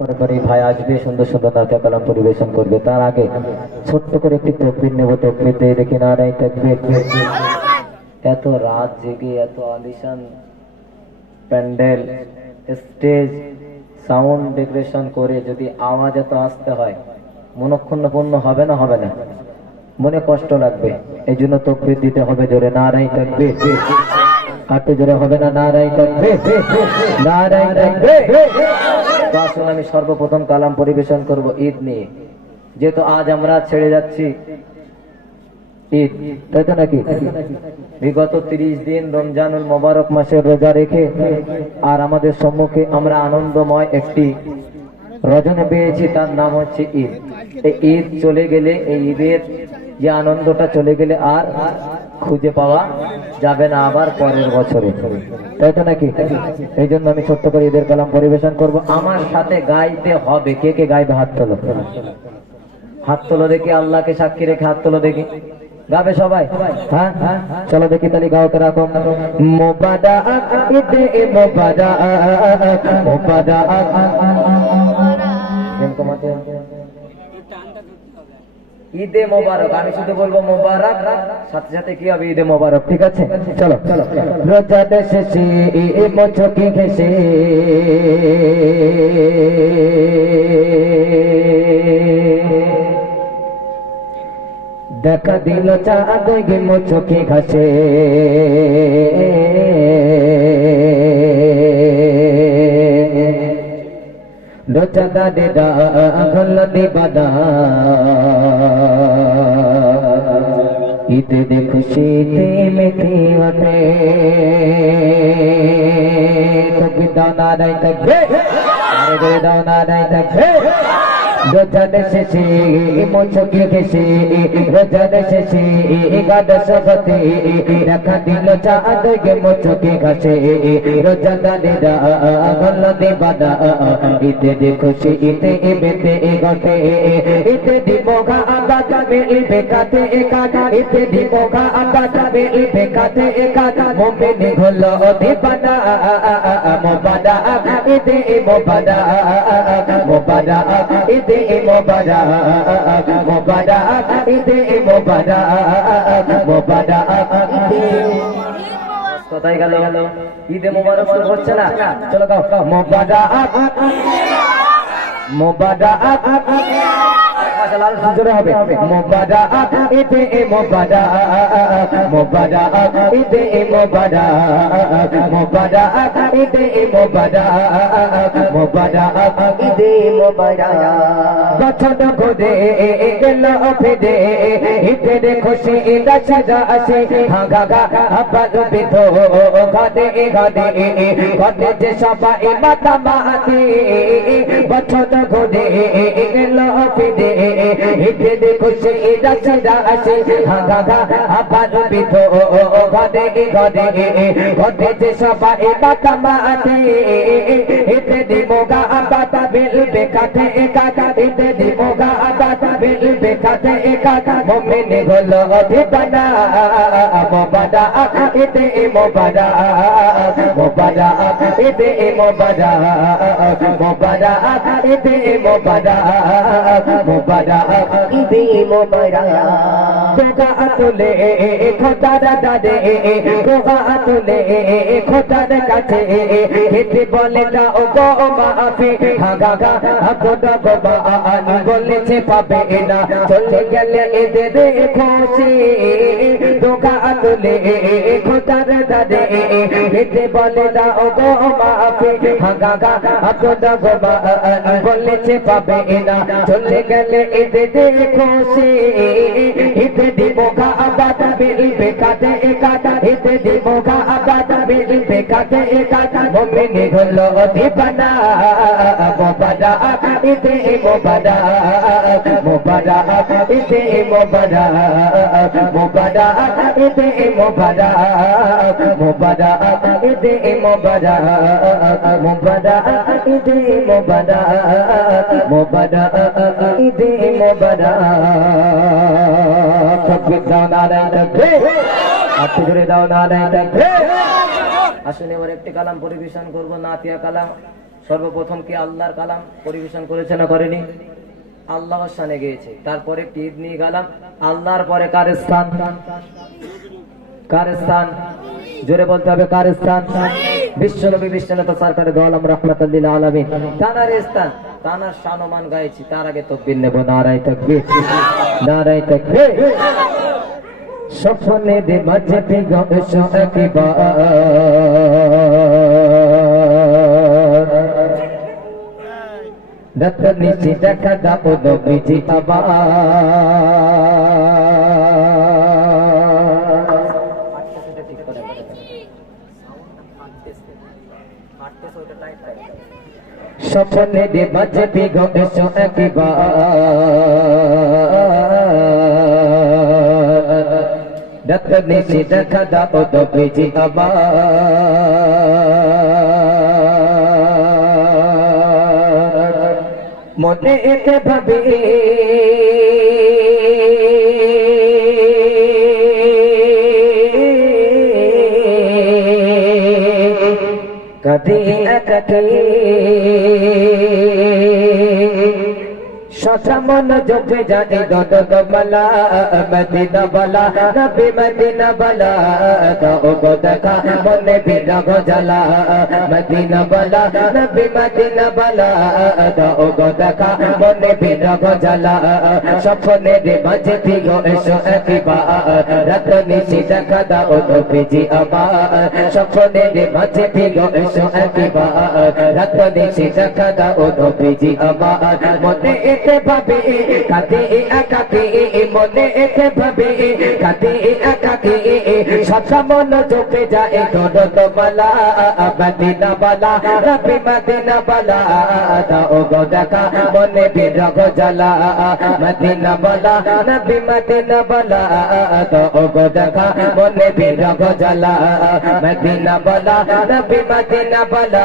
পরে ভাই আসবে, সুন্দর সুন্দর নাচা কালাম পরিবেশন করবে। তার আগে ছোট্ট করে একটি তকবির নেব। তকবিরতে দেখি নারাই তাকবীর। এত রাত জেগে এত আলিশান প্যান্ডেল, স্টেজ, সাউন্ড ডেকোরেশন করে যদি আওয়াজ এত আসতে হয়, মনক্ষুণ্ণ হবে না? হবে না, মনে কষ্ট লাগবে। এই জন্য তকবির দিতে হবে জোরে, নারাই তাকবীর। একটু জোরে হবে না? নারাই তাকবীর, নারাই তাকবীর। তো আসুন আমি সর্বপ্রথম কালাম পরিবেশন করব ঈদ নিয়ে, যেহেতু আজ আমরা ছেড়ে যাচ্ছি ঈদ, তাই তো নাকি? বিগত 30 দিন রমজানুল মোবারক মাসের রোজা রেখে আর আমাদের সম্মুখে আমরা আনন্দময় একটি রজনী পেয়েছি, তার নাম হচ্ছে ঈদ। এই ঈদ চলে গেলে, এই ঈদের যে আনন্দটা চলে গেলে আর খুঁজে পাওয়া যাবে না আবার পরের বছরে, তাই তো নাকি? এই জন্য আমি ছোট্ট করে ঈদের কালাম পরিবেশন করব। আমার সাথে গাইতে হবে। কে কে গাইবে? হাত তোলো, হাত তোলো দেখি, আল্লাহকে সাক্ষী রেখে হাত তোলো দেখি। গাবে সবাই? হ্যাঁ, চলো দেখি তালি গাও তো। রাখো মোবারক ঈদে মোবারক, মোবারক ঈদে মোবারক। আমি শুধু বলবো মোবারক, সাথে সাথে কি হবে? ঈদে মোবারক। ঠিক আছে, চলো চলো। রোজা শেষে মোচকে ঘেসে দেখা দিল চাঁদ গে মোচকে ঘাসে, রোজাদারে রাখল দিবাদা, ঈদে খুশিতে মেতে ওঠে। তকবীর দাও, নারায়ে তাকবীর, আরে দাও নারায়ে তাকবীর। রোজার শেষে মোচকে ঘেসে, রোজার শেষে গাদ সবতে দেখা দিল চাঁদ গে মোচকে ঘাসে, রোজাদারে রাখল দিবাদা, ঈদে খুশি ঈদে বেতে ঘটে, ঈদে দিবগা আবাদ মিলবে কাতে একাটা, ঈদে দিবগা আবাদ মিলবে কাতে একাটা। মুমিন হলো দিবানা মোবারক, ঈদে মোবারক, মোবারক ঈদে মোবারক, মোবারক ঈদে মোবারক, মোবারক ঈদে। কোথায় গেল? ঈদে মোবারক হচ্ছে না? চলো গাও, মোবারক মোবারক, জোরে হবে। মোবারক ঈদে মোবারক, মোবারক ঈদে মোবারক, মোবারক ঈদে মোবারক, মোবারক ঈদে মোবারক। বছর ঘুরে গেল ফিরে, ঈদের খুশি ঈদ আসে, ভাগা আবার বিধ ঘরে ঘরে ঘরে যে সবাই মাতামাতি। বছর ঘুরে গেল ফিরে, ঈদের খুশি ঈদ আসে, ভাগা আবার বিধ ঘরে ঘরে ঘরে যে সবাই মাতামাতি। ঈদের দিবগা আবাদ মিলবে কাতে একাটা, ঈদের দিবগা আবাদ মিলবে কাতে একাটা। মুমিন হলো দিবানা মোবারক, ঈদে মোবারক, মোবারক ঈদে মোবারক, মোবারক ঈদে মোবারক, মোবারক ঈদে মোবারক। গোগা তুলে খোদার দারে, গোগা তুলে খোদার কাছে, ঈদে বলে দাও গো মাফি, ভাগা খোদা বাবা আনি বলেছে পাবে না, চলে গেলে ঈদের খুশি। গোগা তুলে খোদার দারে, ঈদে বলে দাও গো মাফি, ভাগা খোদা বাবা আনি বলেছে পাবে না, চলে গেলে ঈদের খুশি। ঈদে দিবগা আবাদ মিলবে কাতে একাটা, ঈদে দিবগা আবাদ মিলবে কাতে একাটা। মুমিন হলো দিবানা মোবারক, ঈদে মোবারক, মোবারক ঈদে মোবারক, মোবারক ঈদে মোবারক, মোবারক ঈদে মোবারক, মোবারক ঈদে মোবারক, মোবারক ঈদে মোবারক। তকবীর দাও, নারায়ে তাকবীর, হাত জোরে দাও, নারায়ে তাকবীর। আসলে এবার একটি কালাম পরিবেশন করব, নাতিয়া কালাম। সর্বপ্রথম কি আল্লাহর কালাম পরিবেশন করেছে না করেনি? আল্লাহর শানে গিয়েছে। তারপরে একটি ঈদ নিয়ে গেলাম, আল্লাহর পরে কার স্থান? কার স্থান? জোরে বলতে হবে কার স্থান? বিশ্বনবী বিশ্বনেতা সরকারে দো আলম রাহমাতুল লিল আলামিন, তানার স্থান, তানার শানমান গাইছি। তার আগে তাকবীর নেব, নারায়ে তাকবীর, নারায়ে তাকবীর। স্বপ্নে দে মাঝে পিগো এসো একবার, রাত নিশি দেখা দাও নবীজি আবার। স্বপ্নে দে মাঝে পিগো এসো একবার, রাত নিশি দেখা দাও নবীজি আবার। মনে এতে ভাবি কদি একাকি, সদা মন জপে যায় দদ বলা, মদিনা বলা, নবী মদিনা বলা, গাও গো দেখা মনে বিরহ জ্বালা। মদিনা বলা, নবী মদিনা বলা, গাও গো দেখা মনে বিরহ জ্বালা। স্বপ্নে রে মাঝে পিগো এসো একবার, রাত নিশি দেখা দাও নবীজি আবার। স্বপ্নে রে মাঝে পিগো এসো একবার, রাত নিশি দেখা দাও নবীজি আবার। মনে এতে ভাবে কাঁদে একাকি, মনে এতে ভাবে কাঁদে একাকি, সদা মন জপে যায় দদ বলা, মদিনা বলা, নবী মদিনা বলা, দাও গো দেখা মনে বিরহ জ্বালা। মদিনা বলা, নবী মদিনা বলা, দাও গো দেখা মনে বিরহ জ্বালা। মদিনা বলা, নবী মদিনা বলা,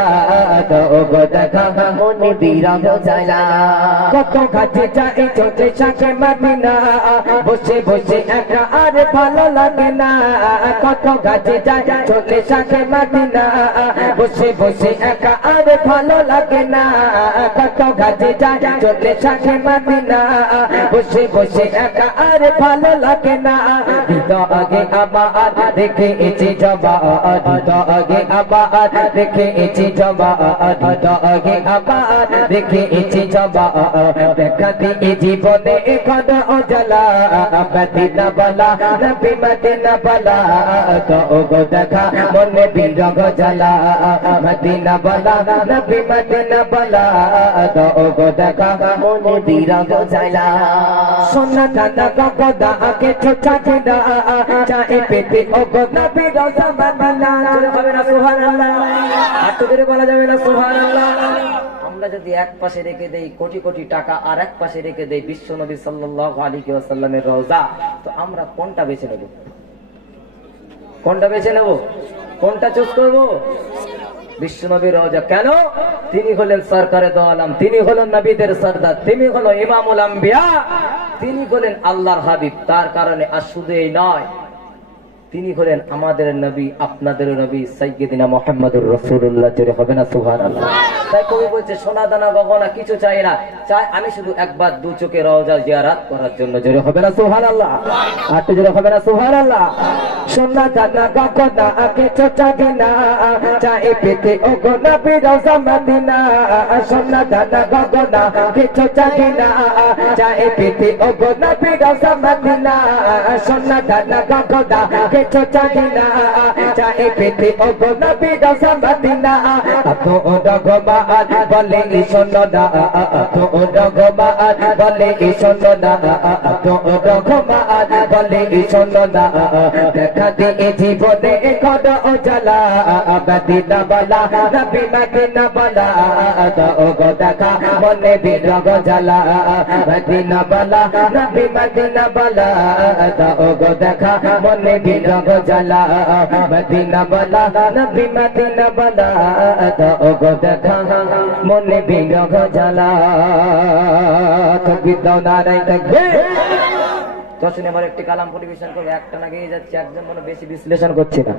দাও গো দেখা মনে বিরহ জ্বালা। কত কাছে যাই চোখে সাথে মদিনা, বসে বসে একা আর ভালো লাগে না। কত কাছে যাই চোখে সাথে মদিনা, বসে বসে একা আর ভালো লাগে না। কত কাছে যাই চোখে সাথে মদিনা, বসে বসে একা আর ভালো লাগে না। আগে আবার দেখে এসে জবা, আগে আবার দেখে এসে জবা, আগে আবার দেখে এসে জবা। দেখা দিয়ে জীবনে এখন অজালা, মদিনা বলা, নবী মদিনা বলা, গাও গো দেখা মনে বিরহ জ্বালা। মদিনা বলা, নবী মদিনা বলা, গাও গো দেখা মনে বিরহ জ্বালা। সোনা দাদা গগদা আগে ছোটা দিনা, চাই পেতে ও গো নবী রওজা মদিনা। হবে না সুবহানাল্লাহ? এত করে বলা যাবে না সুবহানাল্লাহ? আমরা যদি এক পাশে রেখে দেই কোটি কোটি টাকা, আর এক পাশে রেখে দেই বিশ্বনবী সাল্লাল্লাহু আলাইহি ওয়াসাল্লামের রওজা, তো আমরা কোনটা বেছে নেব? কোনটা বেছে নেব? কোনটা চুজ করব? বিশ্বনবীর রওজা। কেন? তিনি হলেন সরকারে দো আলম, তিনি হলেন নবীদের সরদার, তিনি হলো ইমামুল আম্বিয়া, তিনি হলেন আল্লাহর হাবিব। তার কারণে আর শুধু এই নয়, তিনি হলেন আমাদের নবী, আপনাদের নবী সাইয়্যিদিনা মুহাম্মদুর রাসূলুল্লাহ। জোরে হবে না সুবহানাল্লাহ? তাই কবি বলছে সোনা দানা গগনা কিছু চাই না, চাই আমি শুধু একবার দু চোখে রওজা জিয়ারত করার জন্য। জোরে হবে না সুবহানাল্লাহ? আর তো জোরে হবে না সুবহানাল্লাহ? সোনা দানা গগনা কিছু চাই না, চাই পেতে ও গো নবী রওজা মদিনা। সোনা দানা গগনা কিছু চাই না, চাই পেতে ও গো নবী রওজা মদিনা। সোনা দানা গগনা কিছু চাই না, চাই পেতে ও গো নবী রওজা মদিনা। তো রঘুমান বলে শোনো না, তো রঘুমান বলে শোনো না, তো রঘুমান বলে শোনো না। দেখা দিয়ে জীবনে এখন জ্বালা, মদিনা বলা, নবী মদিনা বলা, দাও গো দেখা মনে বিরহ জ্বালা। মদিনা বলা, নবী মদিনা বলা, দাও গো দেখা মনে বিরহ জ্বালা। মদিনা বলা, নবী মদিনা বলা, দাও গো দেখা মনে বিরহ জ্বালা। তাকবীর দাও, নারায়ে তাকবীর। তো শুনে আমার একটি কালাম পরিবেশন করবে, একটা না গিয়ে যাচ্ছে, একজন মনে বেশি বিশ্লেষণ করছে না।